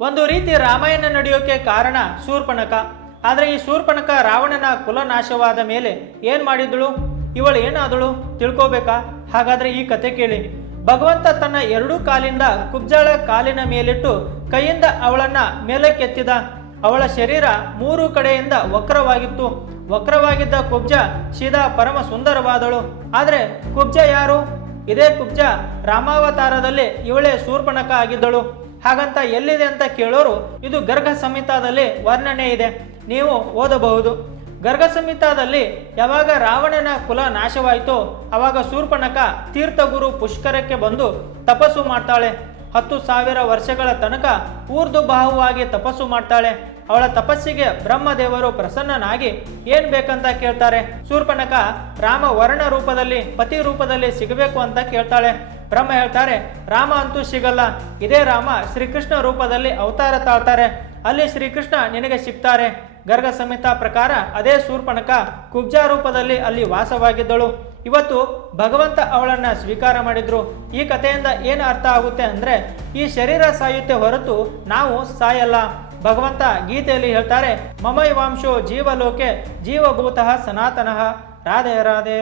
ಒಂದು ರೀತಿ ರಾಮಾಯಣ ನಡೆಯೋಕೆ ಕಾರಣ ಶೂರ್ಪಣಖ. ಆದರೆ ಈ ಶೂರ್ಪಣಖ ರಾವಣನ ಕುಲನಾಶವಾದ ಮೇಲೆ ಏನ್ ಮಾಡಿದಳು, ಇವಳು ಏನಾದಳು ತಿಳ್ಕೋಬೇಕಾ? ಹಾಗಾದ್ರೆ ಈ ಕತೆ ಕೇಳಿ. ಭಗವಂತ ತನ್ನ ಎರಡೂ ಕಾಲಿಂದ ಕುಬ್ಜಳ ಕಾಲಿನ ಮೇಲಿಟ್ಟು ಕೈಯಿಂದ ಅವಳನ್ನ ಮೇಲಕ್ಕೆತ್ತಿದ. ಅವಳ ಶರೀರ ಮೂರು ಕಡೆಯಿಂದ ವಕ್ರವಾಗಿತ್ತು. ವಕ್ರವಾಗಿದ್ದ ಕುಬ್ಜ ಸೀದಾ ಪರಮ ಸುಂದರವಾದಳು. ಆದರೆ ಕುಬ್ಜ ಯಾರು? ಇದೇ ಕುಬ್ಜ ರಾಮಾವತಾರದಲ್ಲಿ ಇವಳೇ ಶೂರ್ಪಣಖ ಆಗಿದ್ದಳು. ಹಾಗಂತ ಎಲ್ಲಿದೆ ಅಂತ ಕೇಳೋರು, ಇದು ಗರ್ಗ ಸಂಹಿತಾದಲ್ಲಿ ವರ್ಣನೆ ಇದೆ, ನೀವು ಓದಬಹುದು. ಗರ್ಗ ಸಂಹಿತಾದಲ್ಲಿ ಯಾವಾಗ ರಾವಣನ ಕುಲ ನಾಶವಾಯಿತೋ ಅವಾಗ ಶೂರ್ಪಣಖ ತೀರ್ಥಗುರು ಪುಷ್ಕರಕ್ಕೆ ಬಂದು ತಪಸ್ಸು ಮಾಡ್ತಾಳೆ. 10,000 ವರ್ಷಗಳ ತನಕ ಊರ್ಧ್ವಬಾಹುವಾಗಿ ತಪಸ್ಸು ಮಾಡ್ತಾಳೆ. ಅವಳ ತಪಸ್ಸಿಗೆ ಬ್ರಹ್ಮದೇವರು ಪ್ರಸನ್ನನಾಗಿ ಏನ್ ಬೇಕಂತ ಕೇಳ್ತಾರೆ. ಶೂರ್ಪಣಖ ರಾಮ ವರ್ಣ ರೂಪದಲ್ಲಿ ಪತಿ ರೂಪದಲ್ಲಿ ಸಿಗಬೇಕು ಅಂತ ಕೇಳ್ತಾಳೆ. ಬ್ರಹ್ಮ ಹೇಳ್ತಾರೆ, ರಾಮ ಅಂತೂ ಸಿಗಲ್ಲ, ಇದೇ ರಾಮ ಶ್ರೀಕೃಷ್ಣ ರೂಪದಲ್ಲಿ ಅವತಾರ ತಾಳ್ತಾರೆ, ಅಲ್ಲಿ ಶ್ರೀಕೃಷ್ಣ ನಿನಗೆ ಸಿಗ್ತಾರೆ. ಗರ್ಗ ಸಂಹಿತಾ ಪ್ರಕಾರ ಅದೇ ಶೂರ್ಪಣಖ ಕುಬ್ಜಾ ರೂಪದಲ್ಲಿ ಅಲ್ಲಿ ವಾಸವಾಗಿದ್ದಳು. ಇವತ್ತು ಭಗವಂತ ಅವಳನ್ನ ಸ್ವೀಕಾರ ಮಾಡಿದ್ರು. ಈ ಕಥೆಯಿಂದ ಏನು ಅರ್ಥ ಆಗುತ್ತೆ ಅಂದ್ರೆ, ಈ ಶರೀರ ಸಾಯುತ್ತೆ ಹೊರತು ನಾವು ಸಾಯಲ್ಲ. ಭಗವಂತ ಗೀತೆಯಲ್ಲಿ ಹೇಳ್ತಾರೆ, ಮಮೈವಾಂಶೋ ಜೀವಲೋಕೆ ಜೀವಭೂತಃ ಸನಾತನಃ. ರಾಧೆ ರಾಧೆ.